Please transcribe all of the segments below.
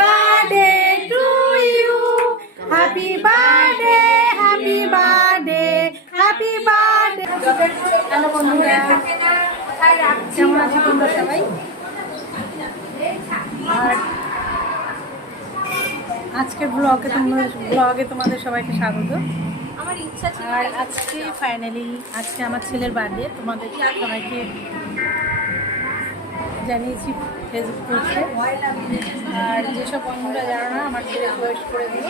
Birthday to you, happy birthday, happy birthday, happy birthday. Hello বন্ধুরা, কেমন আছো তোমরা সবাই? আর আজকের ব্লগে তোমাদের সবাইকে স্বাগত। আর আজকে ফাইনালি আজকে আমার ছেলের বার্থডে, তোমাদের সবাইকে জানিয়েছি ফেসবুক পোস্টে। আর যেসব বন্ধুরা জানো না, আমার ছেলে চয়েস করে দিল।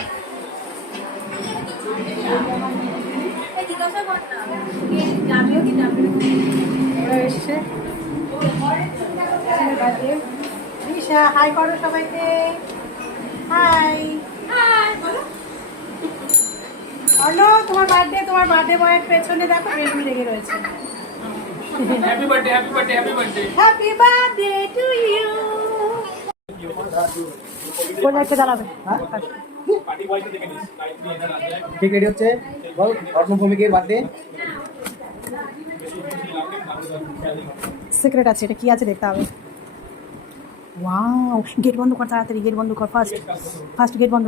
এসছে হাই করো সবাইকে, হাই। অন্য তোমার বার্থডে বয়ের পেছনে দেখো বেলুন লেগে রয়েছে। Happy birthday, happy birthday, happy birthday, happy birthday to you. কোন একটা দাঁড়াবে? পার্টি বয়কে দেখে নিস গায়ত্রী এনার আছে ঠিক রেডি হচ্ছে বল অর্ণভূমিকের বার্থডে। সিক্রেট আছে, এটা কি আছে দেখতে হবে। ওয়াও, গেট বন্ধ কর তাড়াতাড়ি, গেট বন্ধ কর ফার্স্ট গেট বন্ধ।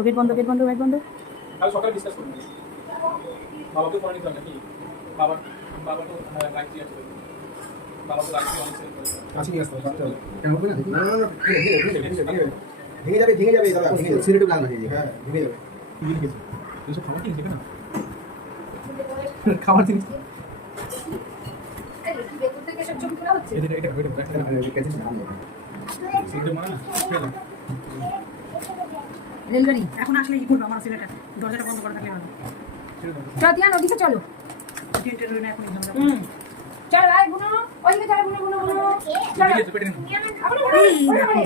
কাল সকালে ডিসকাস করব। বাবাকে ফোন দিতে নাকি বাবা তো গায়ত্রী আছে, বাবা তো গায়ত্রী অনেক সেল করে আসি নিয়ে আসতে হবে। কেন হবে না? না ভেঙে যাবে দাদা, ভেঙে যাবে। সিলেটে প্ল্যান আছে। হ্যাঁ ভেঙে যাবে। কি লিখেছে? এসব খাবার কি লিখে না? খাবার জিনিস এটা রেলগাড়ি এখন আসলে কি করবো? আমার ছেলেটা দরজাটা বন্ধ করে থাকলে ভালো। চলো তিয়ান ওদিকে চলো,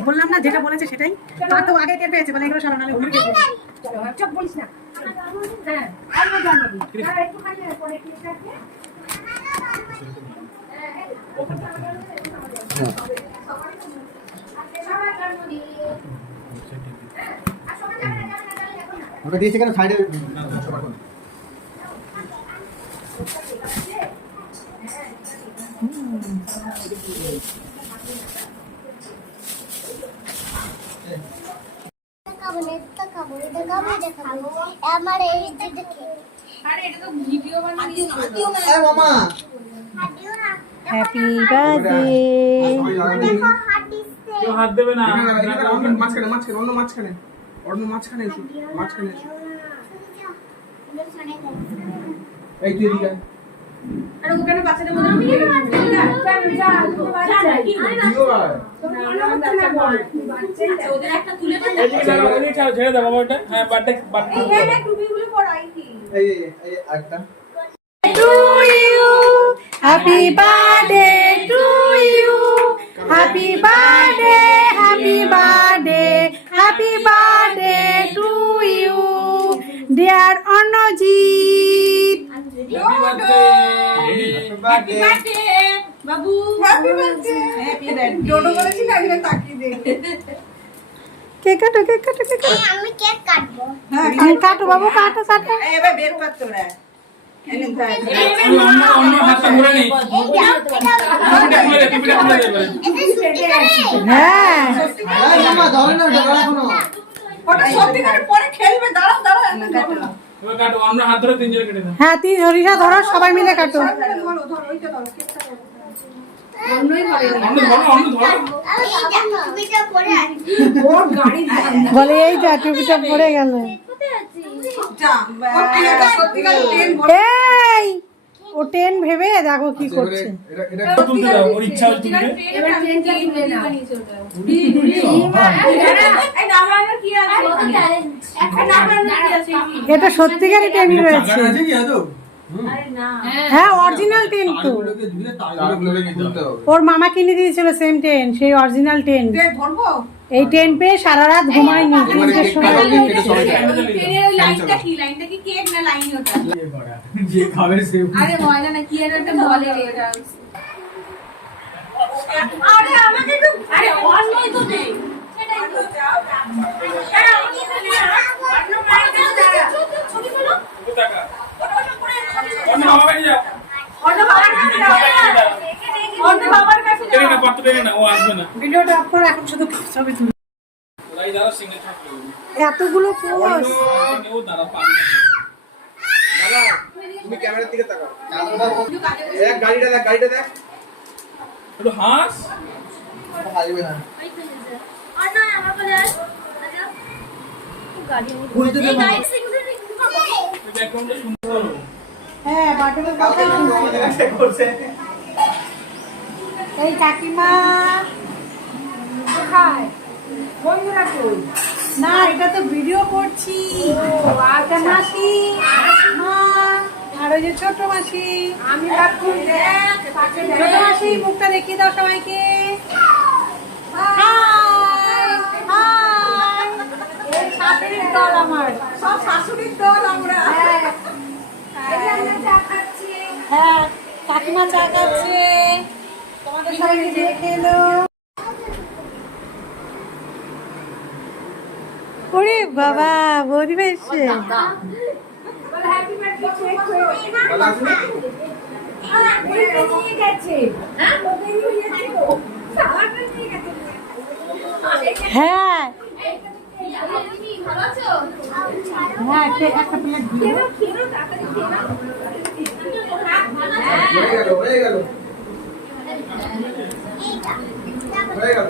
বললাম না যেটা বলেছে সেটাই। তার তো আগে টের পেয়েছে, বলে এগুলো সরানো চোখ বলিস না। ওটা দিয়েছে কেন সাইডে? আমার এই যে দেখে আরে এটা তো ভিডিও বানিয়ে এ মামা হ্যাপি বার্থডে। দেখো হাত দিচ্ছে কেউ হাত দেবে না। মাঝখানে এসো। এই তুই এদিকে আরে ওখানে বাচ্চাদের মধ্যে আমি ওদের একটা তুলে দেন। এই ছেড়ে দাও বাবা ওটা। হ্যাঁ বার্থডে এই টুপিগুলো পরাই কি এই আরেকটা to you, happy birthday to you, happy birthday, happy birthday, happy birthday to you, dear Anojit. Happy birthday Babu, happy birthday, happy birthday. Dodo বলেছি না, আমি তাকিয়ে দে। কেক কাটো আমি কেক কাটবো। হ্যাঁ কাটো বাবু, কাটো এবার বের কর তোরা। অন্য হাতটা ঘুরে নেই। টুপিটা খুলে দে বলে। হ্যাঁ মামা দাও না দাও এখনো। ওটা সত্যি করে পরে খেলবে, দাঁড়াও তুমি কাটো, আমরা হাত ধরে তিনজনে কেটে দাও। হ্যাঁ তিন হরিষা ধরো, সবাই মিলে কাটো। ধরো ওইটা ধরো কেকটা ধরো। অন্য ধরো। আমি এই টুপিটা পরে আসি। বলে এই যা টুপিটা পড়ে গেল। যা সত্যি করে ট্রেন এই ও টেন ভেবে দেখো কি করছে। এটা তুলতে দাও, ওর ইচ্ছা হচ্ছে তুলতে। এবার ট্রেনটা তুলে নাও। এই নামানোর কি আছে? একটা নামানোর কি আছে? এটা সত্যিকারই টেন রয়েছে। আছে কি আদৌ? হ্যাঁ অরিজিনাল টেন তো, তারগুলোকে তুলতে হবে। ওর মামা কিনে দিয়েছিল সেম টেন, সেই অরিজিনাল টেন। ট্রেন ধরবো? এই টেন পেয়ে সারা রাত ঘুমায়নি, তিনটের সময় কেটে সবাই ট্রেনের ওই লাইনটা কি কেক না লাইন ওটা? যে খাবে সে আরে ময়দা না কি একটা বলে রে ওটা। আরে আমাকে একটু আরে অন্যই তো দে। সেটাই তো যাও। আরে আমাকে তো দে। অন্য মাইকে দাও। ছবি বলো। টাকা ওটা করে অন্য বাবা বাড়ি যাও। অন্য বাবার কাছে যাও। অন্য বাবার কাছে যাও। না পারতে দেবে না, ও আসবে না। ভিডিওটা অফ করো, এখন শুধু ছবি তুলো। ওরাই যারা সিঙ্গেল এতগুলো পোষ। ও দাঁড়া পাবি না। দাদা তুমি ক্যামেরার দিকে তাকাও। দেখ গাড়িটা দেখ, গাড়িটা দেখ। একটু হাস। হাসবে না। আর না আমার বলে গাড়ি খুলতে দে এই না। গাড়ি সিগন্যাল ওই ব্যাকগ্রাউন্ডটা শুনতে পারো। হ্যাঁ বাটনের কথা শুনছি। করছে। এই কাকিমা কোথায়? বন্ধুরা কই? না এটা তো ভিডিও করছি। আচ্ছা মাসি, মা, আর ওই যে ছোট মাসি। আমি ভাবছি ছোট মাসি মুখটা দেখিয়ে দাও সবাইকে। High high. এই শাশুড়ির দল আমার, সব শাশুড়ির দল আমরা। হ্যাঁ কাকিমা চা খাচ্ছে, তোমাদের সবাইকে দেখে এলো। ওরে বাবা বৌদি এসছে। দাদা আসুন। হ্যাঁ ভালো আছো? হ্যাঁ একটা প্লেট দিও। হয়ে গেল, হয়ে গেল। হয়ে গেল।